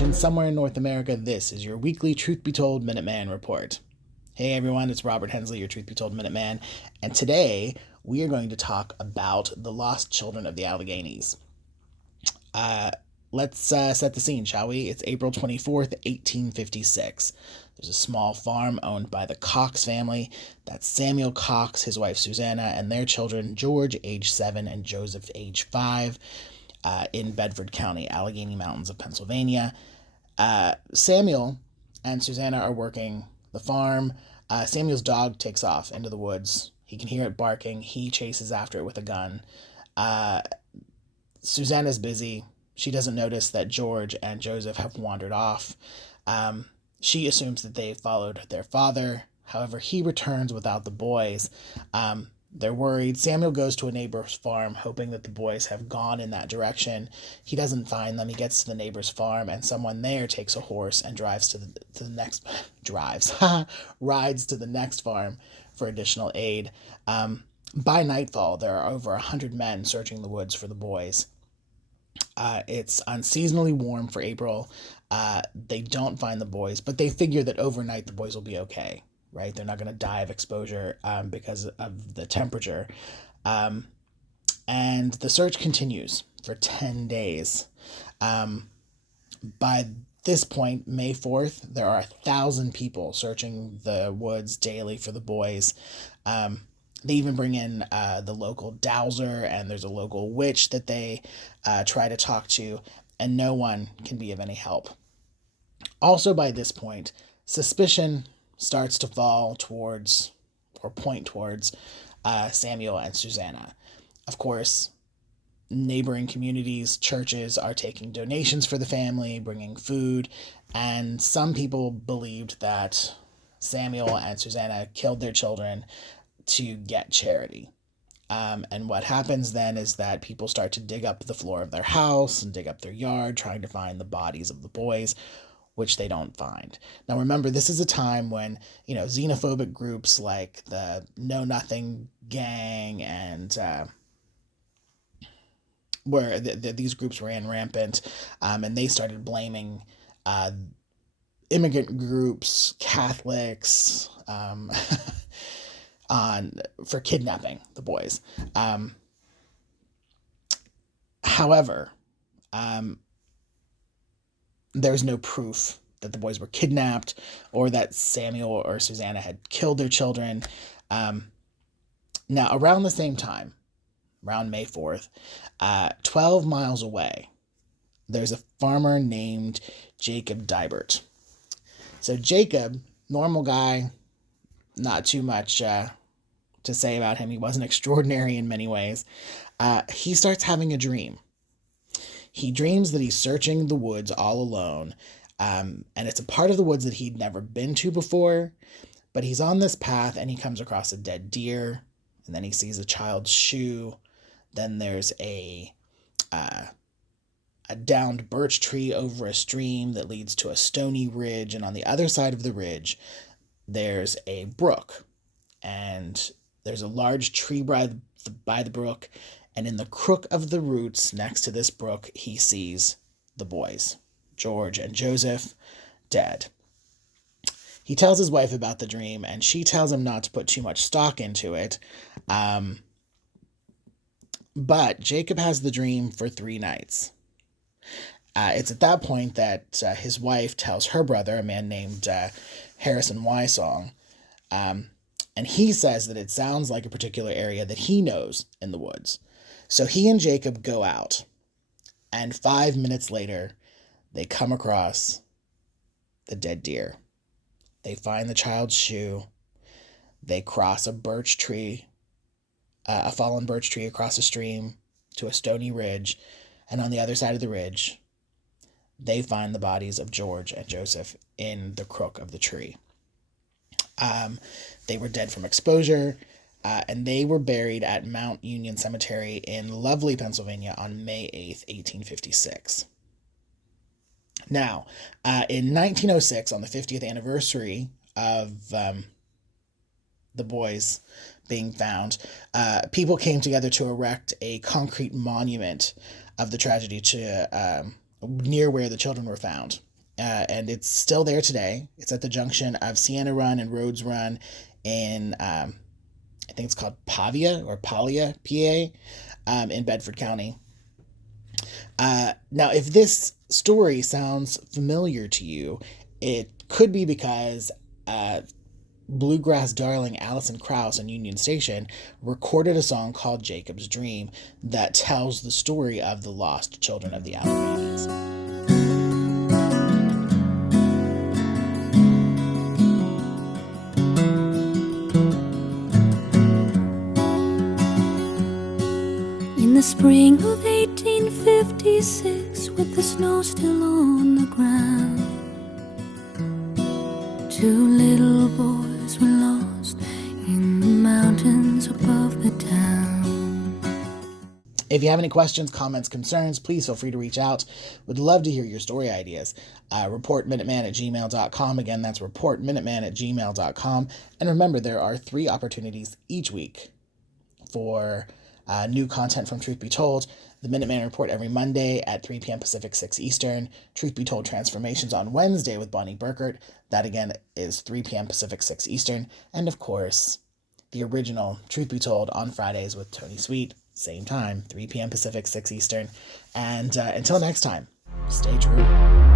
nation, somewhere in North America, this is your weekly Truth Be Told Minuteman Report. Hey everyone, it's Robert Hensley, your Truth Be Told Minuteman, and today we are going to talk about the lost children of the Alleghenies. Let's set the scene, shall we? It's April 24th, 1856. There's a small farm owned by the Cox family. That's Samuel Cox, his wife Susanna, and their children, George, age 7, and Joseph, age 5. In Bedford County, Allegheny Mountains of Pennsylvania. Samuel and Susanna are working the farm. Samuel's dog takes off into the woods. He can hear it barking. He chases after it with a gun. Susanna's busy. She doesn't notice that George and Joseph have wandered off. She assumes that they followed their father. However, he returns without the boys. They're worried. Samuel goes to a neighbor's farm, hoping that the boys have gone in that direction. He doesn't find them. He gets to the neighbor's farm, and someone there takes a horse and rides to the next farm for additional aid. By nightfall, there are over 100 men searching the woods for the boys. It's unseasonably warm for April. They don't find the boys, but they figure that overnight the boys will be okay. Right? They're not going to die of exposure because of the temperature. And the search continues for 10 days. By this point, May 4th, there are 1,000 people searching the woods daily for the boys. They even bring in the local dowser, and there's a local witch that they try to talk to, and no one can be of any help. Also, by this point, suspicion starts to point towards Samuel and Susanna. Of course, neighboring communities, churches are taking donations for the family, bringing food, and some people believed that Samuel and Susanna killed their children to get charity. And what happens then is that people start to dig up the floor of their house and dig up their yard, trying to find the bodies of the boys, which they don't find. Now remember, this is a time when, xenophobic groups like the Know Nothing Gang and where these groups ran rampant, and they started blaming immigrant groups, Catholics, for kidnapping the boys. However, there's no proof that the boys were kidnapped or that Samuel or Susanna had killed their children. Now, around the same time, around May 4th, 12 miles away, there's a farmer named Jacob Dibert. So Jacob, normal guy, not too much to say about him. He wasn't extraordinary in many ways. He starts having a dream. He dreams that he's searching the woods all alone, and it's a part of the woods that he'd never been to before, but he's on this path and he comes across a dead deer, and then he sees a child's shoe. Then there's a downed birch tree over a stream that leads to a stony ridge, and on the other side of the ridge, there's a brook, and there's a large tree by the brook, and in the crook of the roots next to this brook, he sees the boys, George and Joseph, dead. He tells his wife about the dream, and she tells him not to put too much stock into it. But Jacob has the dream for 3 nights. It's at that point that his wife tells her brother, a man named Harrison Wysong, and he says that it sounds like a particular area that he knows in the woods. So he and Jacob go out, and 5 minutes later, they come across the dead deer. They find the child's shoe. They cross a birch tree, a fallen birch tree across a stream to a stony ridge, and on the other side of the ridge, they find the bodies of George and Joseph in the crook of the tree. They were dead from exposure, and they were buried at Mount Union Cemetery in Lovely, Pennsylvania on May 8th, 1856. Now, in 1906, on the 50th anniversary of the boys being found, people came together to erect a concrete monument of the tragedy to near where the children were found. and it's still there today. It's at the junction of Sienna Run and Rhodes Run in, I think it's called Pavia, PA, in Bedford County. Now, if this story sounds familiar to you, it could be because bluegrass darling Alison Krauss on Union Station recorded a song called Jacob's Dream that tells the story of the lost children of the Alleghenies. In the spring of 1856, with the snow still on the ground, two little boys were lost in the mountains above the town. If you have any questions, comments, concerns, please feel free to reach out. Would love to hear your story ideas. reportminuteman@gmail.com. Again, that's reportminuteman@gmail.com. And remember, there are 3 opportunities each week for new content from Truth Be Told. The Minuteman Report every Monday at 3 p.m. Pacific, 6 Eastern. Truth Be Told Transformations on Wednesday with Bonnie Burkert. That again is 3 p.m. Pacific, 6 Eastern. And of course, the original Truth Be Told on Fridays with Tony Sweet. Same time, 3 p.m. Pacific, 6 Eastern. And until next time, stay true.